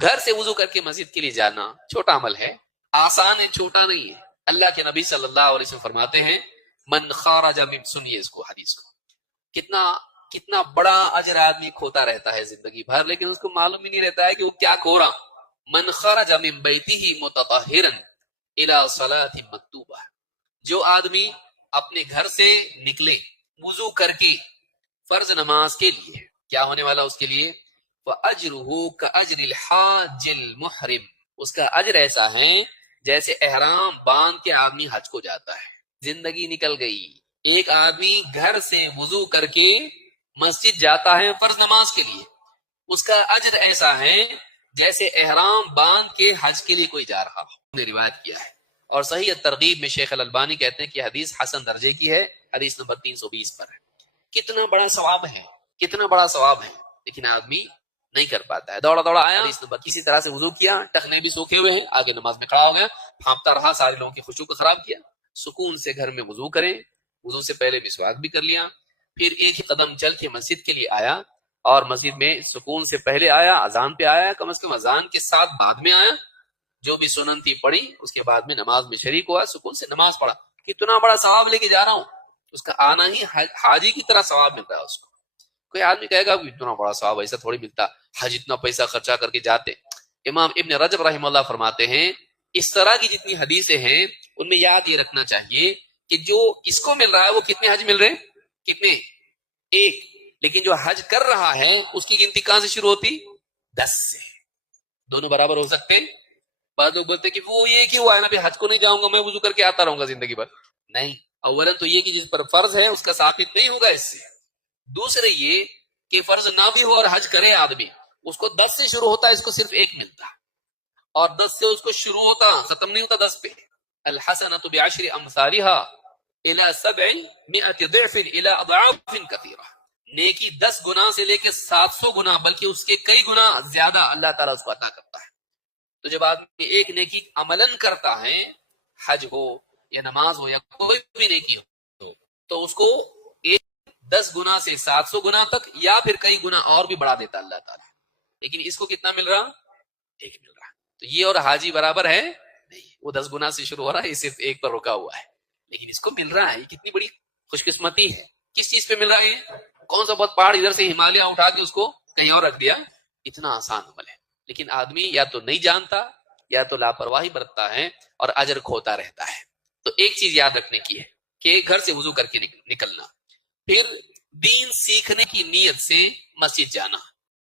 گھر سے وضو کر کے مسجد کے لیے جانا چھوٹا عمل ہے، آسان ہے، چھوٹا نہیں ہے۔ اللہ کے نبی صلی اللہ علیہ وسلم فرماتے ہیں من خارج من، سنیے اس کو، حدیث کو، کتنا کتنا بڑا اجر آدمی کھوتا رہتا ہے زندگی بھر، لیکن اس کو معلوم ہی نہیں رہتا ہے کہ وہ کیا کھو رہا۔ من خرج من بیتہ متطہرا الی صلاۃ مکتوبہ، جو آدمی اپنے گھر سے نکلے وضو کر کے فرض نماز کے لیے، کیا ہونے والا اس کے لیے؟ فَأَجْرُهُ كَأَجْرِ الْحَاجِّ الْمُحْرِمِ، اس کا اجر ایسا ہے جیسے احرام باندھ کے آدمی حج کو جاتا ہے۔ زندگی نکل گئی، ایک آدمی گھر سے وضو کر کے مسجد جاتا ہے فرض نماز کے لیے، اس کا اجر ایسا ہے جیسے احرام باندھ کے حج کے لیے کوئی جا رہا ہو، نے روایت کیا ہے۔ اور صحیح الترغیب میں شیخ الالبانی کہتے ہیں کہ حدیث حسن درجے کی ہے، حدیث نمبر 320 پر ہے۔ کتنا بڑا ثواب ہے، کتنا بڑا ثواب ہے، لیکن آدمی نہیں کر پاتا ہے۔ دوڑا دوڑا آیا، حدیث نمبر کسی طرح سے وضو کیا، ٹخنے بھی سوکھے ہوئے ہیں، آگے نماز میں کھڑا ہو گیا، پھانپتا رہا، سارے لوگوں کی خشوع کو خراب کیا۔ سکون سے گھر میں وضو کریں، وضو سے پہلے مسواک بھی کر لیا، پھر ایک ہی قدم چل کے مسجد کے لیے آیا، اور مسجد میں سکون سے پہلے آیا، اذان پہ آیا، کم از کم اذان کے ساتھ بعد میں آیا، جو بھی سنن تھی پڑھی، اس کے بعد میں نماز میں شریک ہوا، سکون سے نماز پڑھا۔ کتنا بڑا ثواب لے کے جا رہا ہوں، اس کا آنا ہی حاجی کی طرح ثواب ملتا ہے اس کو۔ کوئی آدمی کہے گا اتنا بڑا ثواب ایسا تھوڑی ملتا، حج اتنا پیسہ خرچہ کر کے جاتے۔ امام ابن رجب رحمہ اللہ فرماتے ہیں اس طرح کی جتنی حدیثیں ہیں ان میں یاد یہ رکھنا چاہیے کہ جو اس کو مل رہا ہے وہ کتنے حج مل رہے ہیں؟ کتنے؟ ایک۔ لیکن جو حج کر رہا ہے اس کی گنتی کہاں سے شروع ہوتی؟ 10 سے۔ دونوں برابر ہو سکتے ہیں؟ بعض لوگ بولتے کہ وہ یہ کیوں ہے نا، حج کو نہیں جاؤں گا، میں وضو کر کے آتا رہوں گا زندگی بھر۔ نہیں، اولا تو یہ کہ جس پر فرض ہے اس کا ثابت نہیں ہوگا اس سے۔ دوسرے یہ کہ فرض نہ بھی ہو اور حج کرے آدمی، اس کو 10 سے شروع ہوتا ہے، اس کو صرف 1 ملتا، اور 10 سے اس کو شروع ہوتا، ختم نہیں ہوتا 10 پہ۔ الحسنۃ بعشر امثالها الى 700 ضعف الى اضعاف كثيرة، نیکی 10 گنا سے لے کے 700 گنا، بلکہ اس کے کئی گنا زیادہ اللہ تعالیٰ اس کو عطا کرتا ہے۔ تو جب آدمی ایک نیکی عملاً کرتا ہے، حج ہو یا نماز ہو یا کوئی بھی نیکی ہو، تو اس کو 10 گنا سے 700 گنا تک یا پھر کئی گنا اور بھی بڑھا دیتا اللہ تعالیٰ۔ لیکن اس کو کتنا مل رہا؟ 1 مل رہا۔ تو یہ اور حاجی برابر ہے نہیں، وہ 10 گنا سے شروع ہو رہا ہے، یہ صرف 1 پر رکا ہوا ہے، لیکن اس کو مل رہا ہے۔ یہ کتنی بڑی خوش قسمتی ہے۔ کس چیز پہ مل رہا ہے؟ کون سا بہت پہاڑ ادھر سے ہمالیہ اٹھا کے اس کو کہیں اور رکھ دیا، اتنا آسان عمل ہے۔ لیکن آدمی یا تو نہیں جانتا یا تو لاپرواہی برتتا ہے اور اجر کھوتا رہتا ہے۔ تو ایک چیز یاد رکھنے کی ہے کہ گھر سے وضو کر کے نکلنا، پھر دین سیکھنے کی نیت سے مسجد جانا۔